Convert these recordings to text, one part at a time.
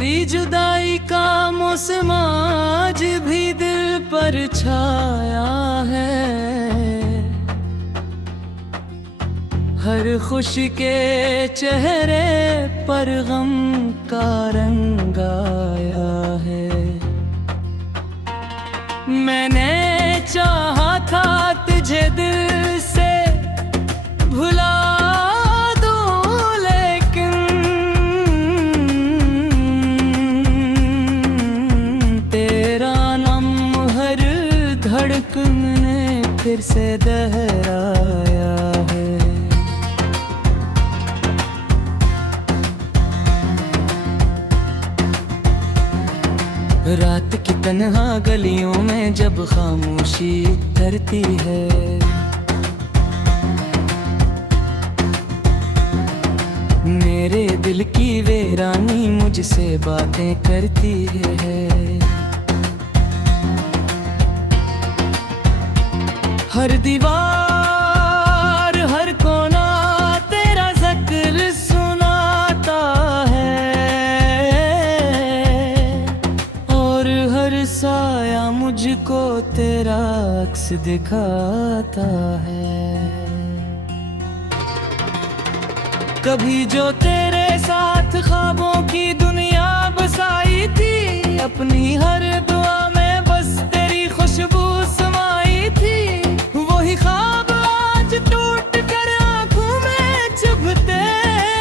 तेरी जुदाई का मौसम आज भी दिल पर छाया है। हर खुशी के चेहरे पर गम का रंग आया है। मैंने चाहा था तुझे दिल से भुला दूं, लेकिन तेरा नाम हर धड़कन ने फिर से दोहराया है। रात की तन्हा गलियों में जब खामोशी उतरती है, मेरे दिल की वीरानी मुझसे बातें करती है। हर दीवार हर कोना तेरा जिक्र सुनाता है, और हर साया मुझको तेरा अक्स दिखाता है। कभी जो तेरे साथ ख्वाबों की दुनिया बसाई थी, अपनी हर दुआ में बस तेरी खुशबू समाई थी। वही ख्वाब आज टूट कर आंखों में चुभते हैं,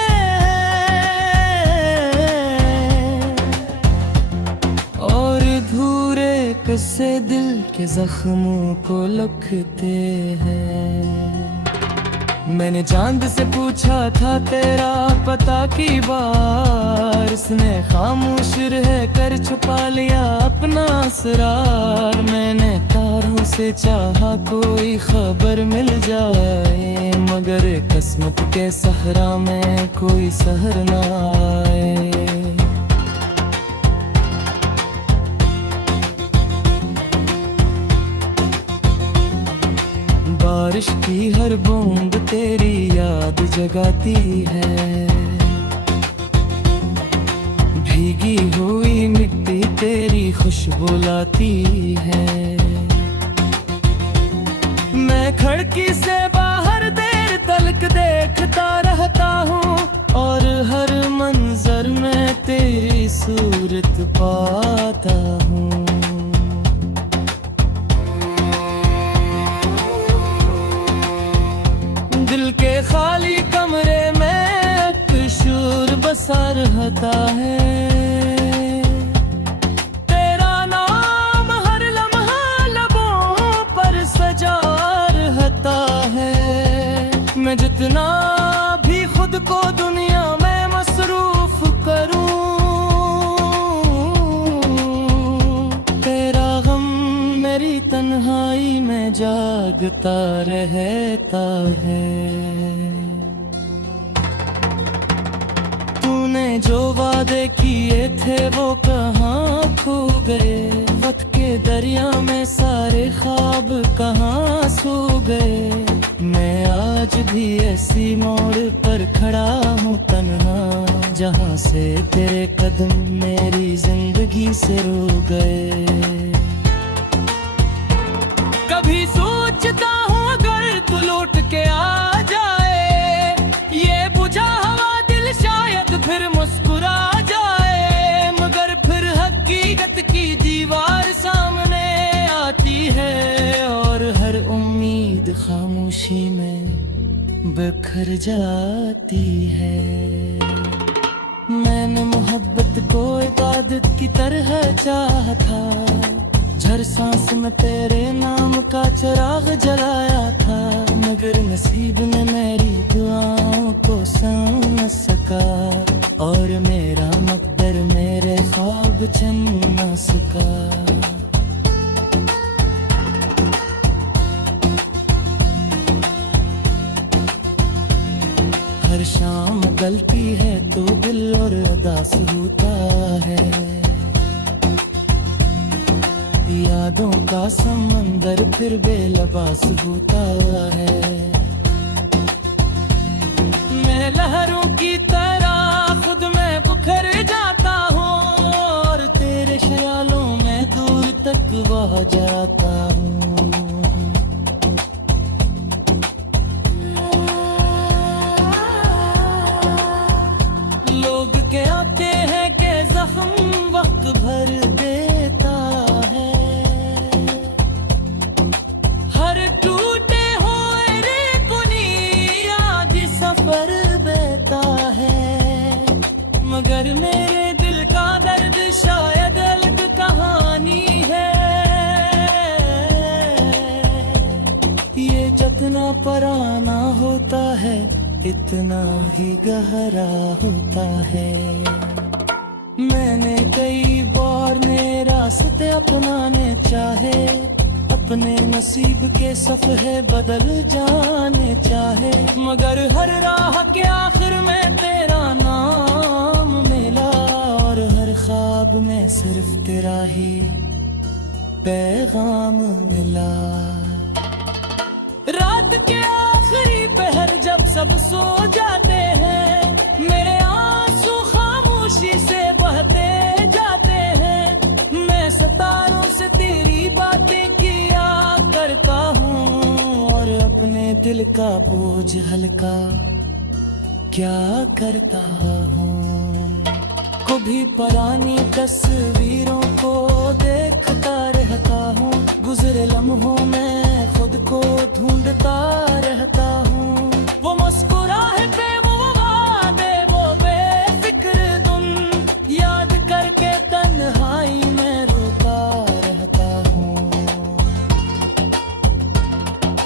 और अधूरे किस्से दिल के जख्मों को लुकते हैं। मैंने चांद से पूछा था तेरा पता की बार, उसने खामोश रह कर छुपा लिया अपना असरार। मैंने तारों से चाहा कोई खबर मिल जाए, मगर किस्मत के सहरा में कोई सहर ना आए। बारिश की हर बूंद तेरी याद जगाती है, भीगी हुई मिट्टी तेरी खुशबू लाती है। मैं खिड़की से बाहर देर तलक देखता रहता हूँ, और हर मंजर में तेरी सूरत पाता हूँ। दिल के खाली कमरे में एक शूर बसा रहता है, तेरा नाम हर लम्हा लबों पर सजा रहता है। मैं जितना भी खुद को दुनिया में मसरूफ करूं, तेरा गम मेरी तन्हाई में जागता रहता है। तूने जो वादे किए थे वो कहाँ खो गए, वक्त के दरिया में सारे ख्वाब कहाँ सो गए। मैं आज भी ऐसी मोड़ पर खड़ा हूँ तन्हा, जहाँ से तेरे कदम मेरी जिंदगी से रो गए। कभी सोचता हूँ अगर तू लौट के आ जाए, ये बुझा हुआ दिल शायद फिर मुस्कुरा जाए। मगर फिर हकीकत की दीवार सामने आती है, और हर उम्मीद खामोशी में बिखर जाती है। मैंने मोहब्बत को इबादत की तरह चाहा था, हर सांस में तेरे नाम का चिराग जलाया था। मगर नसीब ने मेरी दुआओं को सुन न सका, और मेरा मकदर मेरे ख्वाब चुन न सका। हर शाम गलती है तो दिल और उदास होता है, यादों का समंदर फिर बेलबास होता है। मैं लहरों की तरह खुद में बिखर जाता हूँ, आता हूँ। लोग कहते हैं कि जख्म वक्त भर देता है, हर टूटे हुए रे बुनियाद सफर बेता है। मगर मेरे दिल का दर्द शायद अलग कहानी है। ये जितना पुराना होता है इतना ही गहरा होता है। मैंने कई बार नए रास्ते अपनाने चाहे, अपने नसीब के सफ़े बदल जाने चाहे, मगर हर राह के आखिर में तेरा नाम मिला और हर ख्वाब में सिर्फ तेरा ही पैगाम मिला। रात के आखिरी पहर जब सब सो जाते हैं, मेरे आंसू खामोशी से बहते जाते हैं। मैं सितारों से तेरी बातें किया करता हूँ और अपने दिल का बोझ हल्का क्या करता हूँ। कभी पुरानी तस्वीरों को देखता रहता हूँ, गुजरे लम्हों में खुद को ढूंढता रहता हूँ। वो मुस्कुराहटे वो वादे वो बेफिक्र धुन याद करके तन्हाई में रोता रहता हूँ।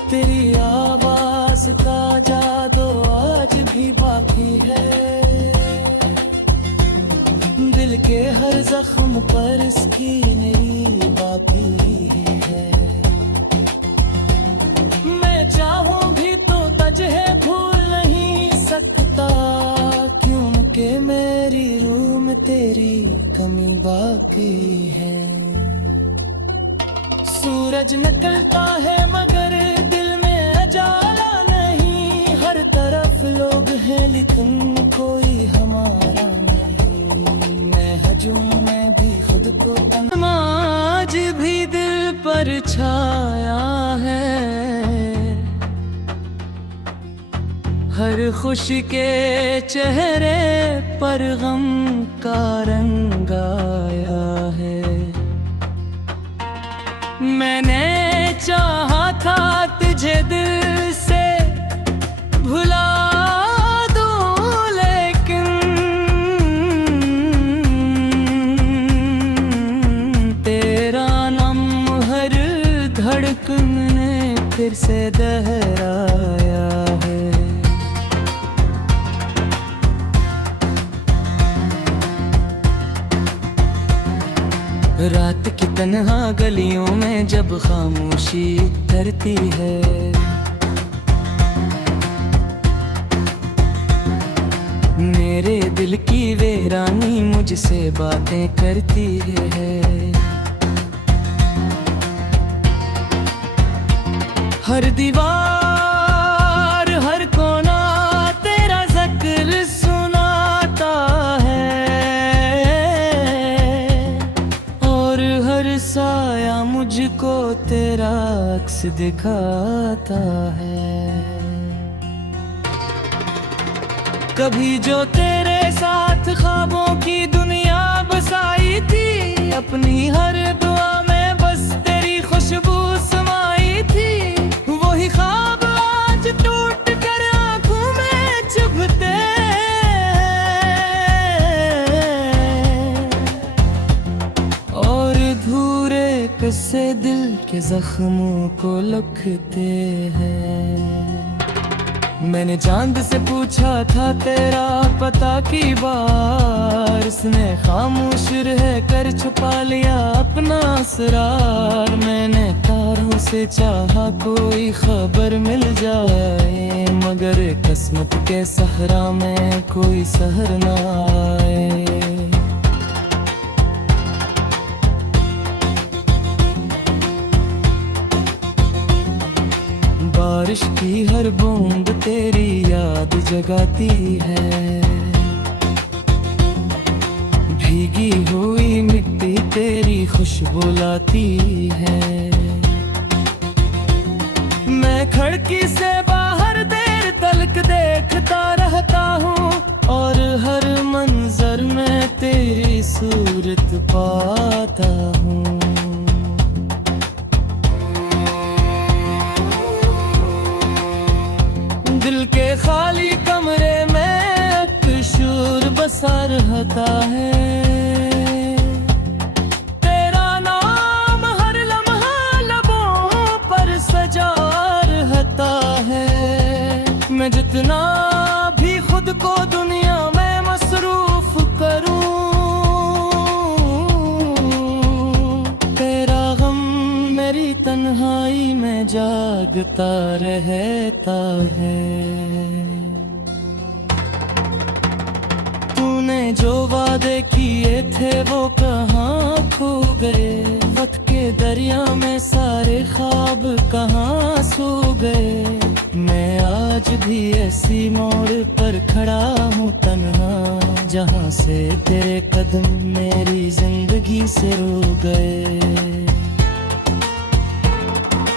तेरी आवाज का जादू आज भी बाकी है, दिल के हर जख्म पर इसकी नई बाकी है। मैं चाहूं भी तो तुझे भूल नहीं सकता, क्योंकि मेरी रूह में तेरी कमी बाकी है। सूरज निकलता है मगर दिल में उजाला नहीं, हर तरफ लोग हैं लेकिन कोई हमारा मैं भी खुद को आज भी दिल पर छाया है, हर खुशी के चेहरे पर गम का रंग आया है। मैंने चाहा था तुझे दिल से भुला धड़कन ने फिर से दोहराया है। रात की तन्हा गलियों में जब खामोशी धरती है, मेरे दिल की वीरानी मुझसे बातें करती है। हर दीवार हर कोना तेरा जिक्र सुनाता है, और हर साया मुझको तेरा अक्स दिखाता है। कभी जो तेरे साथ ख्वाबों की दुनिया बसाई थी, अपनी हर दुआ में बस तेरी खुशबू समाई थी। वही ख्वाब आज टूट कर आंखों में चुभते और धूरे किस्से दिल के जख्मों को लिखते हैं। मैंने चांद से पूछा था तेरा पता की बार, उसने खामोश रह कर छुपा लिया अपना असरार। मैंने तारों से चाहा कोई खबर मिल जाए, मगर किस्मत के सहरा में कोई सहर ना आए। बारिश की हर बूंद तेरी याद जगाती है, भीगी हुई मिट्टी तेरी खुशबू लाती है। मैं खिड़की से बाहर देर तलक देखता रहता हूँ और हर मंजर में तेरी सूरत पाता हूँ। दिल के खाली कमरे में एक शूर बसा रहता है। तेरा नाम हर लम्हा लबों पर सजा रहता है। मैं जितना भी खुद को दुनिया में मसरूफ करूं, तेरा गम मेरी तन्हाई में जागता रहता है। तूने जो वादे किए थे वो कहाँ खो गए? वक्त के दरिया में सारे ख्वाब कहाँ सो गए? मैं आज भी ऐसी मोड़ पर खड़ा हूँ तन्हा, जहाँ से तेरे कदम मेरी जिंदगी से रो गए।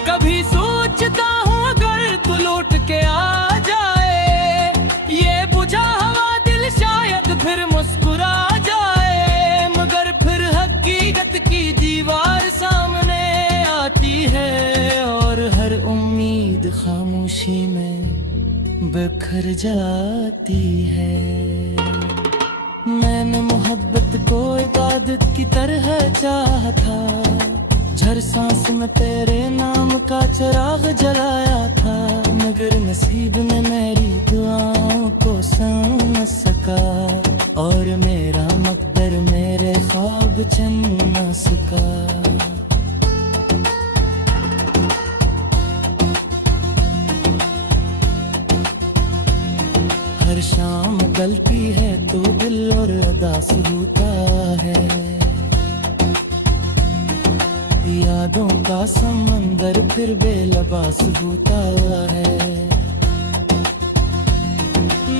कभी सोचता हूँ अगर तू लौट के आ जाए, ये बुझा हुआ दिल शायद फिर मुस्कुरा जाए। मगर फिर हकीकत की दीवार सामने आती है और हर उम्मीद खामोशी में बिखर जाती है। मैंने मोहब्बत को इबादत की तरह चाहा था, हर सांस में तेरे नाम का चिराग जलाया था। मगर नसीब ने मेरी दुआओं को सुन न सका और मेरा मकदर मेरे ख्वाब चन न सका। हर शाम गलती है तो दिल और उदास होता है। यादों का समंदर फिर बेलबास होता है।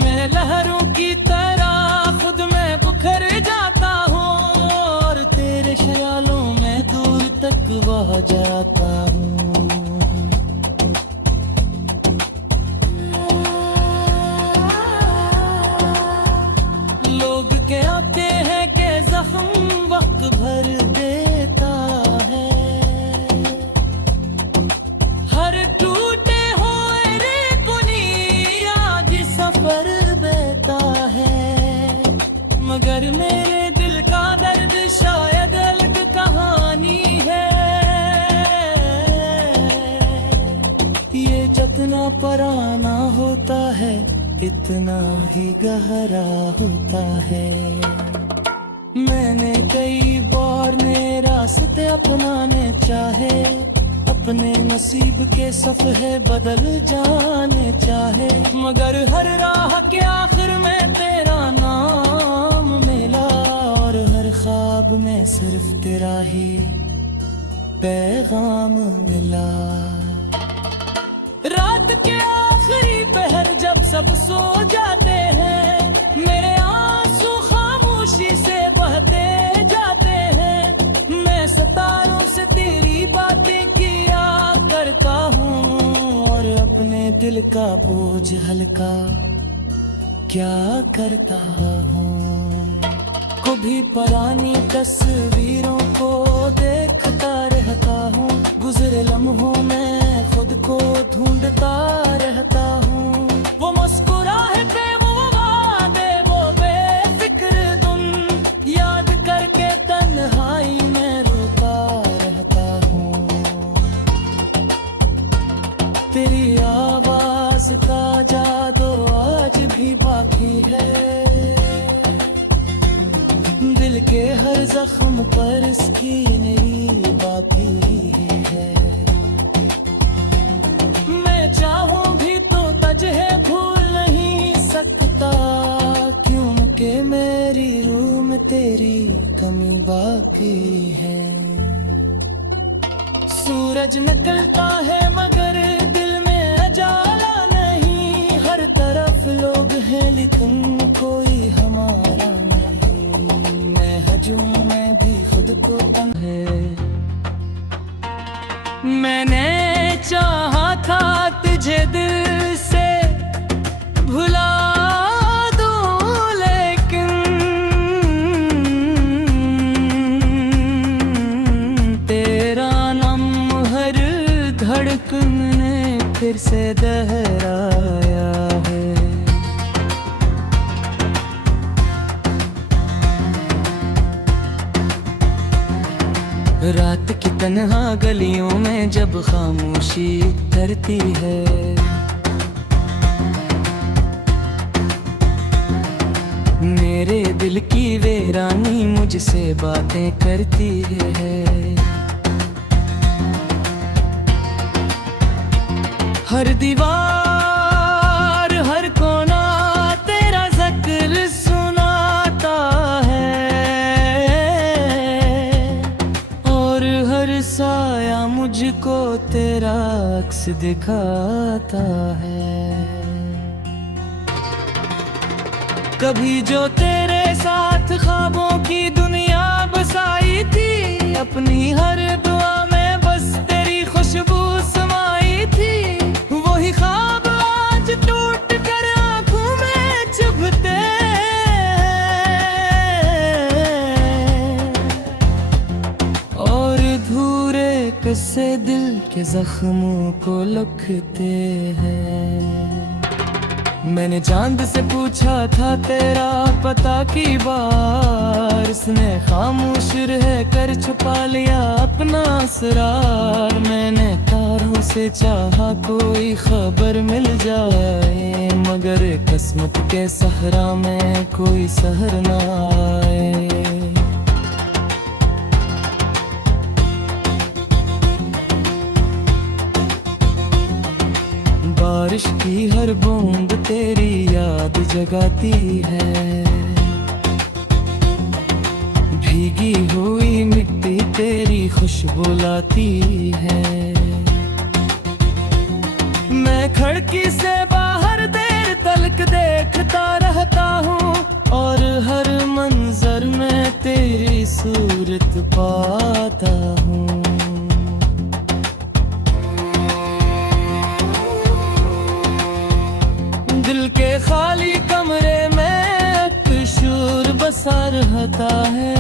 मैं लहरों की तरह खुद में बिखर जाता हूँ और तेरे ख्यालों में दूर तक बह जाता हूँ। लोग कहते हैं कि जख्म वक्त भर देता है। हर टूटे हुए रे बुनियाद सफर बेता है। मगर मेरे दिल का दर्द शायद अलग कहानी है। ये जितना पुराना होता है इतना ही गहरा होता है। मैंने कई बार नए रास्ते अपनाने चाहे, अपने नसीब के सफ़े बदल जाने चाहे। मगर हर राह के आखिर में तेरा नाम मिला और हर ख्वाब में सिर्फ तेरा ही पैगाम मिला। रात के आखिरी पहर जब सब सो जाते हैं, मेरे आंसू खामोशी से बहते जाते हैं। मैं सितारों से तेरी बातें किया करता हूँ और अपने दिल का बोझ हल्का क्या करता हूँ। कभी पुरानी तस्वीरों को देखता रहता हूँ, गुजरे लम्हों में खुद को ढूंढता रहता हूँ। वो मुस्कुराहटे वो वादे वो बेफिक्र धुन याद करके तन्हाई में रोता रहता हूँ। तेरी आवाज का जादू आज भी बाकी है, दिल के हर जख्म पर इसकी नई बाकी है। मैं चाहूं भी तो तुझे भूल नहीं सकता, क्योंकि मेरी रूह में तेरी कमी बाकी है। सूरज निकलता है मगर दिल में उजाला नहीं, हर तरफ लोग हैं लेकिन कोई हमारा नहीं। मैं हजूं मैं भी खुद को तंग है। मैंने चाहा था तुझे दिल से भुला दूं, लेकिन तेरा नाम हर धड़कन ने फिर से दोहराया है। रात की तन्हा गलियों में जब खामोशी करती है, मेरे दिल की वीरानी मुझसे बातें करती है। हर दीवार हर कोना तेरा जिक्र सुनाता है, और हर साया मुझको तेरा अक्स दिखाता है। कभी जो तेरे साथ ख्वाबों की दुनिया बसाई थी, अपनी हर दुआ में बस तेरी खुशबू समाई थी, वही ख्वाब आज टूट कर आंखों में चुभते हैं, और धूरे किस्से दिल के जख्मों को लुकते हैं। मैंने चांद से पूछा था तेरा पता की बार, उसने खामोश रह कर छुपा लिया अपना असरार। मैंने तारों से चाहा कोई खबर मिल जाए, मगर किस्मत के सहरा में कोई सहर ना आए। बारिश की हर बूंद तेरी याद जगाती है, भीगी हुई मिट्टी तेरी खुशबू लाती है। मैं खिड़की से बाहर देर तलक देखता रहता हूँ, और हर मंजर में तेरी सूरत पाता हूँ। दिल के खाली कमरे में एक शूर बसा रहता है,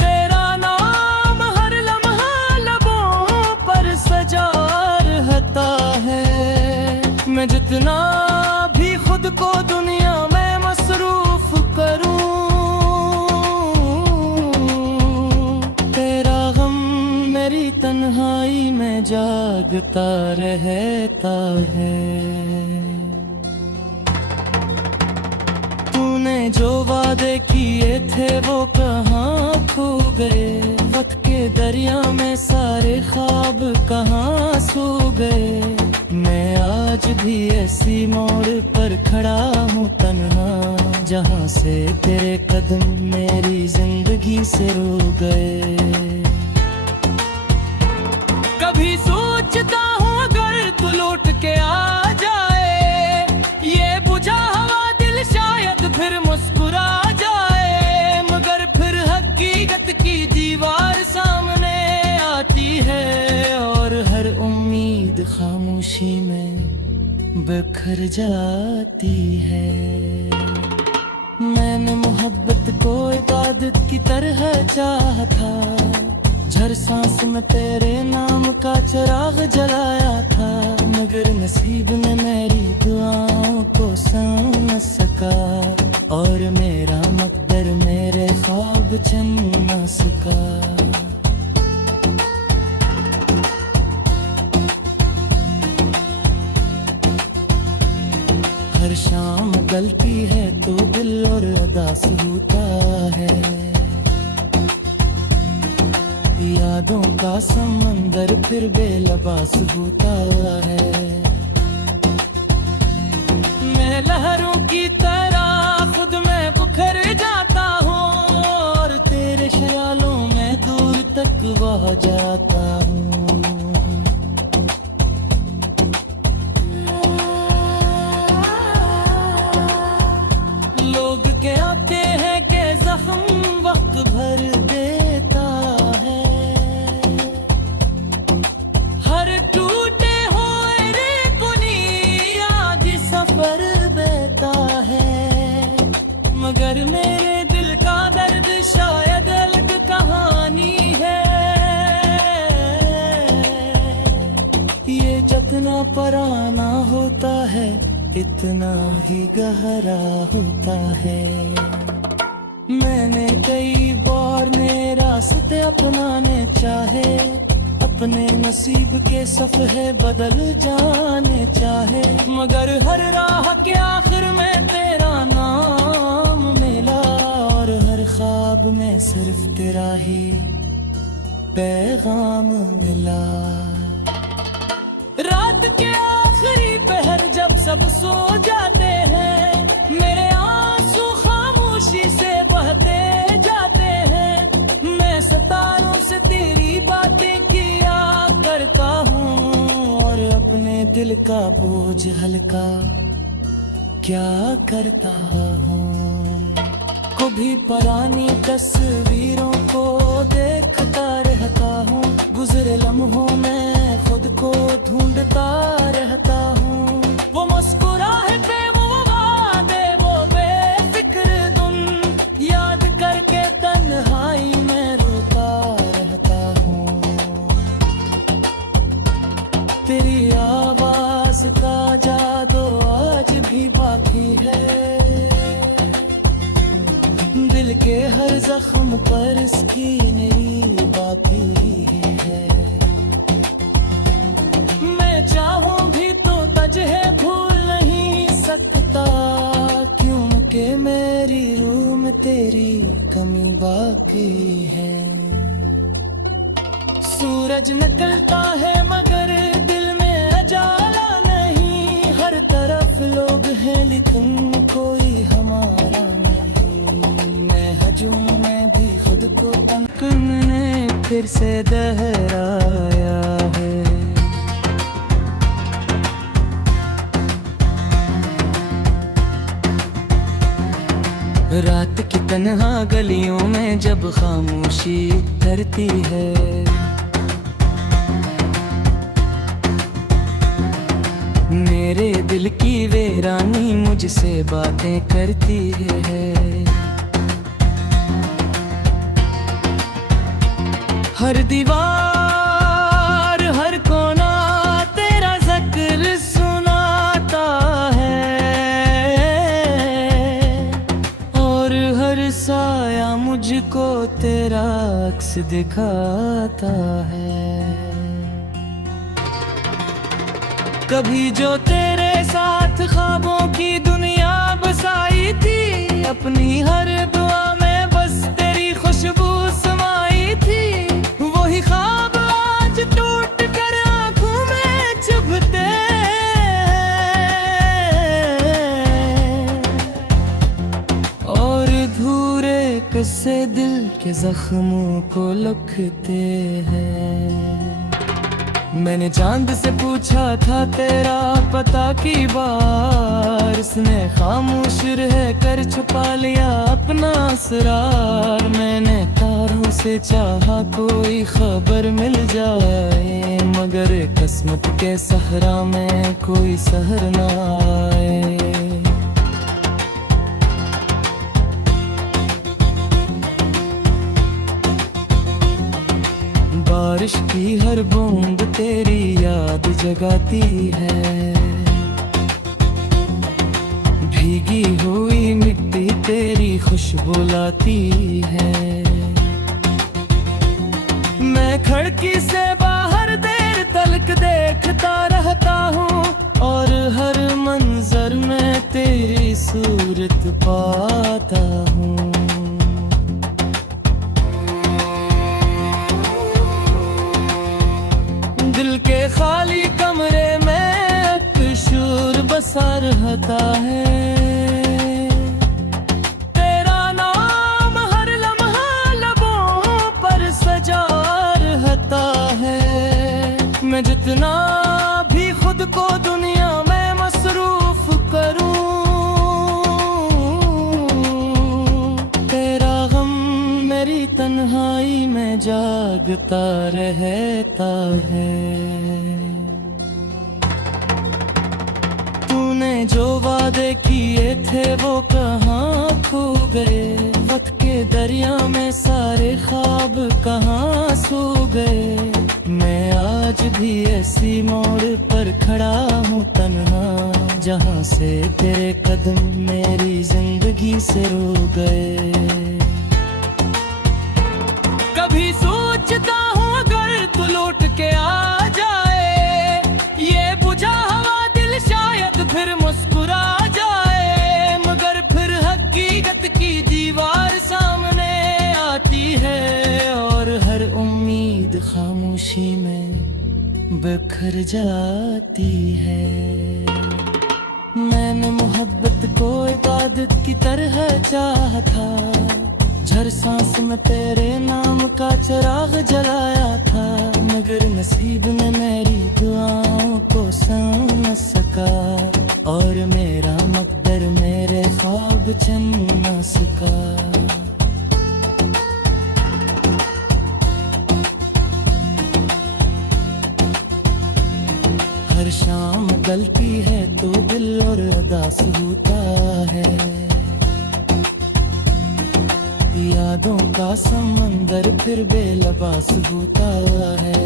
तेरा नाम हर लम्हा लबों पर सजा रहता है। मैं जितना भी खुद को दुनिया में मसरूफ करूं, तेरा गम मेरी तन्हाई में जागता रहता है। तूने जो वादे किए थे वो कहाँ खो गए, वक्त के दरिया में सारे ख्वाब कहाँ सो गए। मैं आज भी ऐसी मोड़ पर खड़ा हूँ तन्हा, जहाँ से तेरे कदम मेरी जिंदगी से रो गए। कभी सोचता हूँ अगर तू लौट के आ जाए, ये बुझा हुआ दिल शायद फिर मुस्कुरा जाए, मगर फिर हकीकत की दीवार सामने आती है, और हर उम्मीद खामोशी में बिखर जाती है। मैंने मोहब्बत को इबादत की तरह चाहा था, हर सांस में तेरे नाम का चिराग जलाया था, मगर नसीब ने मेरी दुआओं को सुन न सका, और मेरा मकदर मेरे ख्वाब चुन न सका। हर शाम गलती है तो दिल और उदास होता है, यादों का समंदर फिर बेलबास होता है। मैं लहरों की तरह खुद में बुखर जाता हूँ, और तेरे ख्यालों में दूर तक बह जाता हूँ। लोग कहते हैं कि जख्म वक्त मगर मेरे दिल का दर्द शायद अलग कहानी है। ये जितना पुराना होता है इतना ही गहरा होता है। मैंने कई बार नए रास्ते अपनाने चाहे, अपने नसीब के सफ़े बदल जाने चाहे, मगर हर राह के आखिर में तेरा नाम मिला और हर ख्वाब में सिर्फ तेरा ही पैगाम मिला। रात के आखिरी पहर जब सब सो जाते हैं, मेरे आंसू खामोशी से बहते जाते हैं। मैं सितारों से तेरी बातें किया करता हूँ और अपने दिल का बोझ हल्का क्या करता हूँ। कभी पुरानी तस्वीरों को देखता रहता हूँ, गुजरे लम्हों में खुद को ढूंढता रहता हूँ। वो मुस्कुराहटे, वो वादे, वो बेफिक्र धुन याद करके तन्हाई में रोता रहता हूँ। तेरी आवाज का जादू आज भी बाकी है, दिल के हर जख्म पर इसकी नई बाकी है। मैं चाहूं भी तो तुझे भूल नहीं सकता, क्योंकि मेरी रूह में तेरी कमी बाकी है। सूरज निकलता है मगर दिल में उजाला नहीं, हर तरफ लोग हैं लेकिन कोई हमारा में भी खुद को तुमने फिर से दोहराया है। रात की तन्हा गलियों में जब खामोशी धरती है, मेरे दिल की वीरानी मुझसे बातें करती है। हर दीवार हर कोना तेरा जिक्र सुनाता है और हर साया मुझको तेरा अक्स दिखाता है। कभी जो तेरे साथ ख्वाबों की दुनिया बसाई थी, अपनी हर दुआ में बस तेरी खुशबू समाई थी, वही ख्वाब आज टूट कर आंखों में चुभते और धूरे किस्से दिल के जख्मों को लुकते हैं। मैंने चांद से पूछा था तेरा पता की बार, इसने खामोश रह कर छुपा लिया अपना असरार। मैंने तारों से चाहा कोई खबर मिल जाए, मगर किस्मत के सहरा में कोई सहर न आए। बारिश की हर बूंद तेरी याद जगाती है, भीगी हुई मिट्टी तेरी खुशबू लाती है। मैं खिड़की से बाहर देर तलक देखता रहता हूँ और हर मंजर में तेरी सूरत पाता हूँ। दिल के खाली कमरे में एक शूर बसा रहता है, तेरा नाम हर लम्हा लबों पर सजा रहता है। मैं जितना भी खुद को दुनिया में मसरूफ करूं, तेरा गम मेरी तन्हाई में जागता रहता है। तूने जो वादे किए थे वो कहाँ खो गए, वक्त के दरिया में सारे ख्वाब कहाँ सो गए। मैं आज भी ऐसी मोड़ पर खड़ा हूँ तन्हा, जहाँ से तेरे कदम मेरी जिंदगी से रो गए। कभी सोचता हूँ अगर तू लौट के आ जाए, ये बुझा हुआ दिल शायद फिर मुस्कुरा जाए। मगर फिर हकीकत की दीवार सामने आती है और हर उम्मीद खामोशी में बिखर जाती है। मैंने मोहब्बत को इबादत की तरह चाहा था, हर सांस में तेरे नाम का चिराग जलाया था। मगर नसीब ने मेरी दुआओं को सुन न सका, और मेरा मकदर मेरे ख्वाब चुन न सका। हर शाम गलती है तो दिल और उदास होता है, यादों का समंदर फिर बेलबास होता है।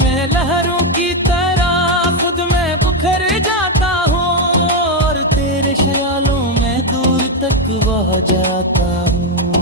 मैं लहरों की तरह खुद में बिखर जाता हूँ, और तेरे ख्यालों में दूर तक बह जाता हूँ।